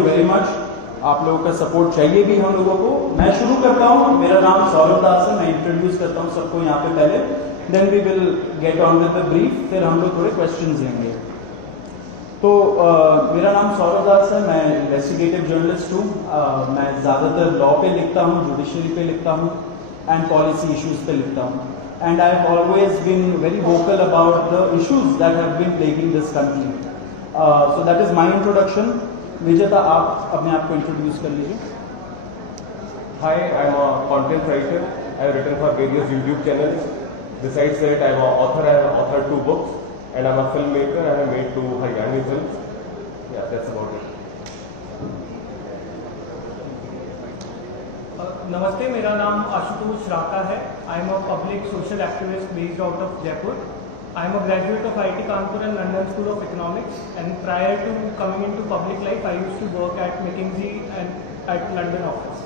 You very much. आप लोगों का सपोर्ट चाहिए भी हम लोगों को। मैं शुरू करता हूँ। मेरा नाम सौरभ दास है। मैं इंट्रोड्यूस करता हूँ सबको यहाँ पे पहले, then we will get on with the brief, फिर हम लोग थोड़े क्वेश्चंस लेंगे। तो मेरा नाम सौरभ दास है। मैं इन्वेस्टिगेटिव जर्नलिस्ट हूँ। मैं ज़्यादातर लॉ पे लिखता हूँ, जुडिशरी पे लिखता हूँ एंड पॉलिसी इश्यूज पे लिखता हूँ। And I have always been very vocal about the issues that have been plaguing this country. So that is my introduction. Vijeta, आप अपने आप को इंट्रोड्यूस कर लीजिए। Hi, I'm a content writer. I have written for various YouTube channels. Besides that, I'm an author. I have authored 2 books, and I'm a filmmaker. I have made 2 Haryani films. Yeah, that's about it. नमस्ते, मेरा नाम आशुतोष राका है। I am a public social activist based out of Jaipur. I am a graduate of IIT Kanpur and London School of Economics, and prior to coming into public life, I used to work at McKinsey and at London office.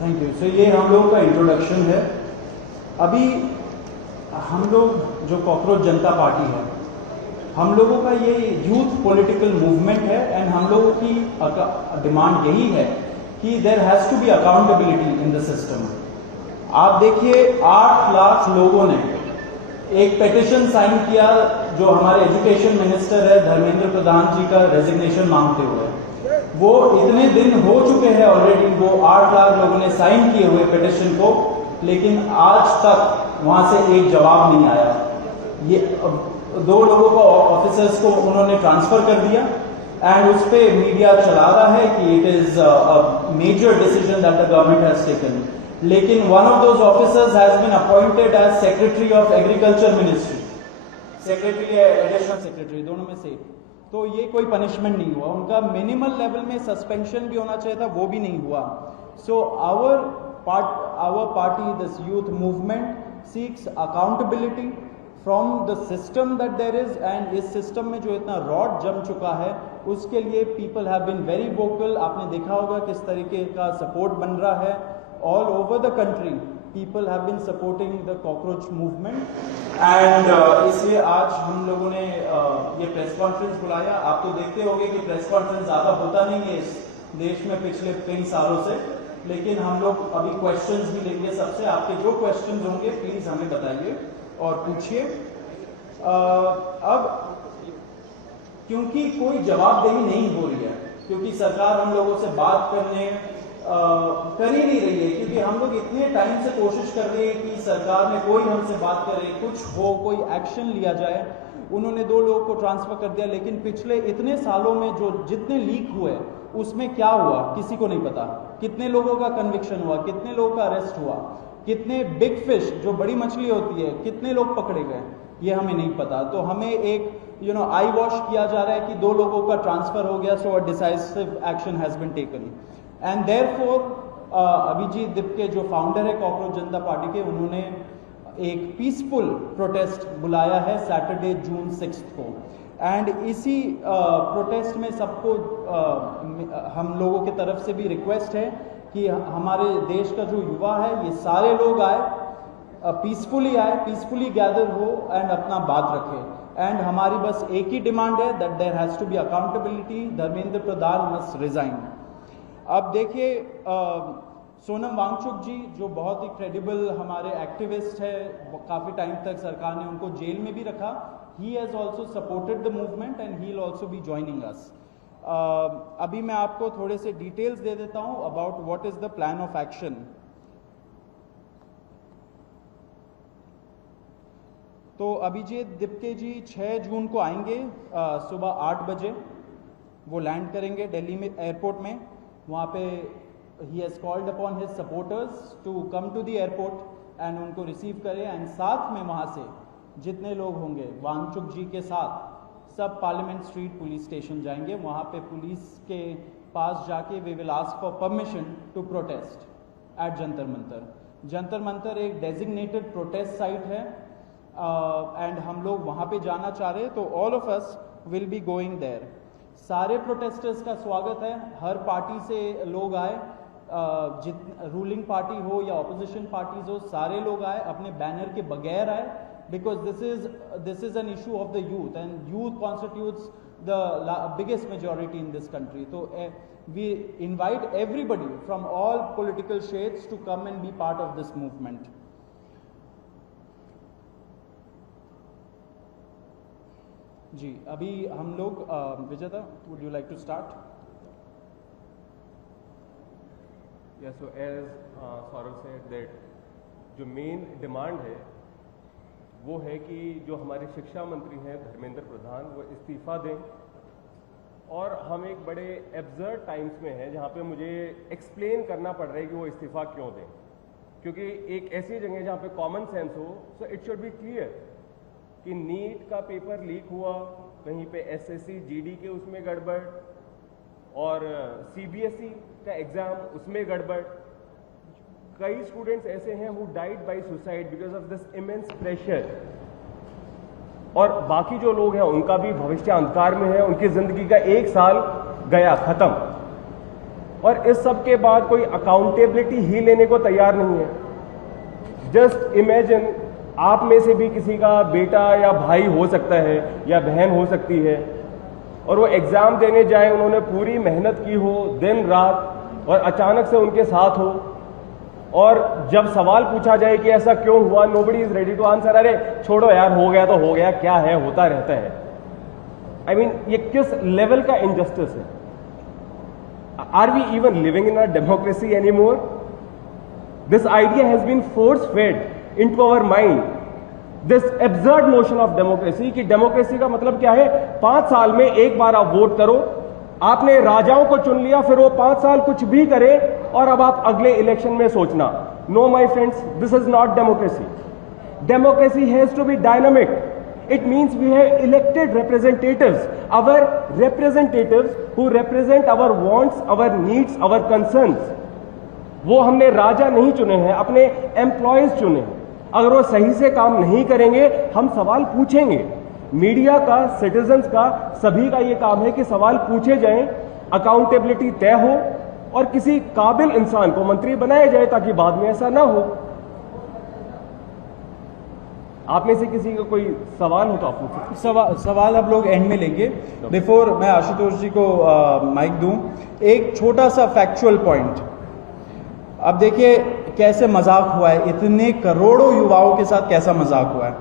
Thank you. So ये हम लोगों का introduction है। अभी हम लोग जो cockroach जनता party है, हम लोगों का ये यूथ पॉलिटिकल मूवमेंट है एंड हम लोगों की डिमांड यही है कि there has to be accountability in the system. आप देखिए 8 लाख लोगों ने एक पेटिशन साइन किया जो हमारे एजुकेशन मिनिस्टर है धर्मेंद्र प्रधान जी का रेजिग्नेशन मांगते हुए। वो इतने दिन हो चुके हैं ऑलरेडी, वो 8 लाख लोगों ने साइन किए हुए पेटिशन को, लेकिन आज तक वहां से एक जवाब नहीं आया। ये 2 लोगों को ऑफिसर्स को उन्होंने ट्रांसफर कर दिया एंड उस पर मीडिया चला रहा है कि it is a major decision that the government has taken. लेकिन one of those officers has been appointed as secretary of agriculture ministry, secretary या एडिशनल सेक्रेटरी, दोनों में से। तो ये कोई पनिशमेंट नहीं हुआ उनका। मिनिमल लेवल में सस्पेंशन भी होना चाहिए था, वो भी नहीं हुआ। So our party, this youth movement seeks accountability from the system that there is, and इस सिस्टम में जो इतना रॉड जम चुका है उसके लिए people have been very vocal. आपने देखा होगा किस तरीके का सपोर्ट बन रहा है all over the country. People have been supporting the cockroach movement and इसलिए आज हम लोगों ने ये प्रेस कॉन्फ्रेंस बुलाया। आप तो देखते होंगे कि प्रेस कॉन्फ्रेंस ज्यादा होता नहीं है इस देश में पिछले कई सालों से, लेकिन हम लोग अभी क्वेश्चंस भी लेंगे सबसे। आपके जो क्वेश्चंस होंगे प्लीज हमें बताइए और पूछिए। अब क्योंकि कोई जवाबदेही नहीं हो रही है, क्योंकि सरकार हम लोगों से बात करने कर ही नहीं रही है, क्योंकि हम लोग इतने टाइम से कोशिश कर रहे हैं कि सरकार में कोई हमसे बात करे, कुछ हो, कोई एक्शन लिया जाए। उन्होंने 2 लोगों को ट्रांसफर कर दिया, लेकिन पिछले इतने सालों में जो जितने लीक हुए उसमें क्या हुआ किसी को नहीं पता। कितने लोगों का कन्विक्शन हुआ, कितने लोगों का अरेस्ट हुआ, कितने बिग फिश जो बड़ी मछली होती है कितने लोग पकड़े गए, ये हमें नहीं पता। तो हमें एक आई वॉश किया जा रहा है कि 2 लोगों का ट्रांसफर हो गया, so a decisive action has been taken. And therefore Abhijeet Dipke जो फाउंडर है कॉकरोच जनता पार्टी के, उन्होंने एक पीसफुल प्रोटेस्ट बुलाया है सैटरडे जून 6 को। एंड इसी प्रोटेस्ट में सबको हम लोगों की तरफ से भी रिक्वेस्ट है कि हमारे देश का जो युवा है ये सारे लोग आए, पीसफुली आए, पीसफुली गैदर हो एंड अपना बात रखें। एंड हमारी बस एक ही डिमांड है that there has to be accountability, Dharmendra Pradhan must resign. अब देखिए सोनम वांगचुक जी जो बहुत ही क्रेडिबल हमारे एक्टिविस्ट है, काफ़ी टाइम तक सरकार ने उनको जेल में भी रखा। He has also supported the movement and he will also be joining us. अभी मैं आपको थोड़े से डिटेल्स दे देता हूँ about what is the plan of action. तो अभिजीत दिपके जी 6 जून को आएंगे सुबह 8 बजे। वो लैंड करेंगे दिल्ली में एयरपोर्ट में। वहाँ पे ही has called upon his supporters to come to the airport and उनको रिसीव करें। एंड साथ में वहाँ से जितने लोग होंगे वांगचुक जी के साथ सब पार्लियामेंट स्ट्रीट पुलिस स्टेशन जाएंगे। वहाँ पे पुलिस के पास जाके we will ask for permission to protest at Jantar Mantar. Jantar Mantar एक डेजिग्नेटेड प्रोटेस्ट साइट है एंड हम लोग वहाँ पे जाना चाह रहे हैं, तो all of us will be going there. सारे प्रोटेस्टर्स का स्वागत है, हर पार्टी से लोग आए, रूलिंग पार्टी हो या ऑपोजिशन पार्टीज हो, सारे लोग आए, अपने बैनर के बगैर आए, because this is an issue of the youth and youth constitutes the biggest majority in this country. So we invite everybody from all political shades to come and be part of this movement. जी, अभी हम लोग विजेता, would you like to start? Yeah, so as Saurav said that जो main demand है वो है कि जो हमारे शिक्षा मंत्री हैं धर्मेंद्र प्रधान वो इस्तीफा दें, और हम एक बड़े एब्सर्ड टाइम्स में हैं जहाँ पे मुझे एक्सप्लेन करना पड़ रहा है कि वो इस्तीफा क्यों दें, क्योंकि एक ऐसी जगह जहाँ पे कॉमन सेंस हो, so it should be clear कि नीट का पेपर लीक हुआ, कहीं पे एसएससी जीडी के उसमें गड़बड़, और सीबीएसई का एग्जाम उसमें गड़बड़। कई स्टूडेंट्स ऐसे हैं who died by suicide because of this immense pressure, और बाकी जो लोग हैं उनका भी भविष्य अंधकार में है, उनकी जिंदगी का 1 साल गया खत्म, और इस सब के बाद कोई अकाउंटेबिलिटी ही लेने को तैयार नहीं है। जस्ट इमेजिन, आप में से भी किसी का बेटा या भाई हो सकता है या बहन हो सकती है, और वो एग्जाम देने जाए, उन्होंने पूरी मेहनत की हो दिन रात, और अचानक से उनके साथ हो, और जब सवाल पूछा जाए कि ऐसा क्यों हुआ, nobody is ready to answer, अरे छोड़ो यार, हो गया तो हो गया, क्या है, होता रहता है। आई मीन, ये किस लेवल का इनजस्टिस है? Are we even living in a democracy anymore? This idea has been force fed into our mind, this absurd notion of democracy कि डेमोक्रेसी का मतलब क्या है? 5 साल में एक बार आप वोट करो, आपने राजाओं को चुन लिया, फिर वो 5 साल कुछ भी करे, और अब आप अगले इलेक्शन में सोचना। No my friends, this is not democracy. Democracy has to be dynamic. It means we have elected representatives, our representatives who represent our wants, our needs, our concerns. वो हमने राजा नहीं चुने हैं, अपने एम्प्लॉयज चुने हैं। अगर वो सही से काम नहीं करेंगे, हम सवाल पूछेंगे। मीडिया का, सिटीजन्स का, सभी का ये काम है कि सवाल पूछे जाएं, अकाउंटेबिलिटी तय हो, और किसी काबिल इंसान को मंत्री बनाया जाए ताकि बाद में ऐसा ना हो। आप में से किसी का कोई सवाल हो तो आप पूछें। सवाल आप लोग एंड में लेंगे। बिफोर मैं आशुतोष जी को माइक दूं, एक छोटा सा फैक्चुअल पॉइंट। अब देखिए कैसे मजाक हुआ है, इतने करोड़ों युवाओं के साथ कैसा मजाक हुआ है।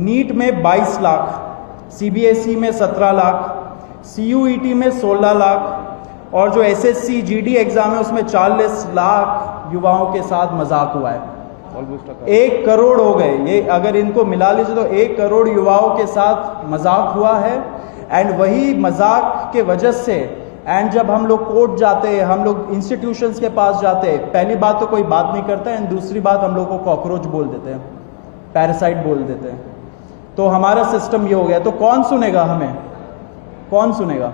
नीट में 22 लाख, सीबीएसई में 17 लाख, सीयूईटी में 16 लाख, और जो एसएससी जीडी एग्जाम है उसमें 40 लाख युवाओं के साथ मजाक हुआ है। 1 करोड़ हो गए ये, अगर इनको मिला लीजिए तो 1 करोड़ युवाओं के साथ मजाक हुआ है। एंड वही मजाक के वजह से, एंड जब हम लोग कोर्ट जाते हैं, हम लोग इंस्टीट्यूशंस के पास जाते हैं, पहली बात तो कोई बात नहीं करता है, एंड दूसरी बात हम लोग को कॉकरोच बोल देते हैं, पैरासाइट बोल देते हैं। तो हमारा सिस्टम ये हो गया, तो कौन सुनेगा हमें, कौन सुनेगा?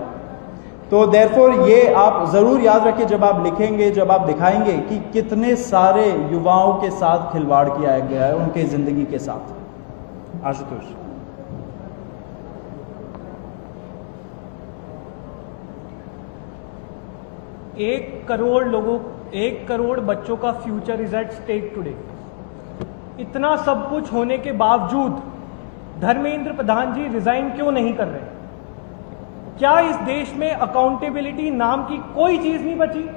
तो देयरफॉर ये आप जरूर याद रखिए जब आप लिखेंगे, जब आप दिखाएंगे कि कितने सारे युवाओं के साथ खिलवाड़ किया गया है, उनके जिंदगी के साथ। आशुतोष। 1 करोड़ लोगों, 1 करोड़ बच्चों का future is at stake today. इतना सब कुछ होने के बावजूद धर्मेंद्र प्रधान जी रिजाइन क्यों नहीं कर रहे? क्या इस देश में अकाउंटेबिलिटी नाम की कोई चीज नहीं बची?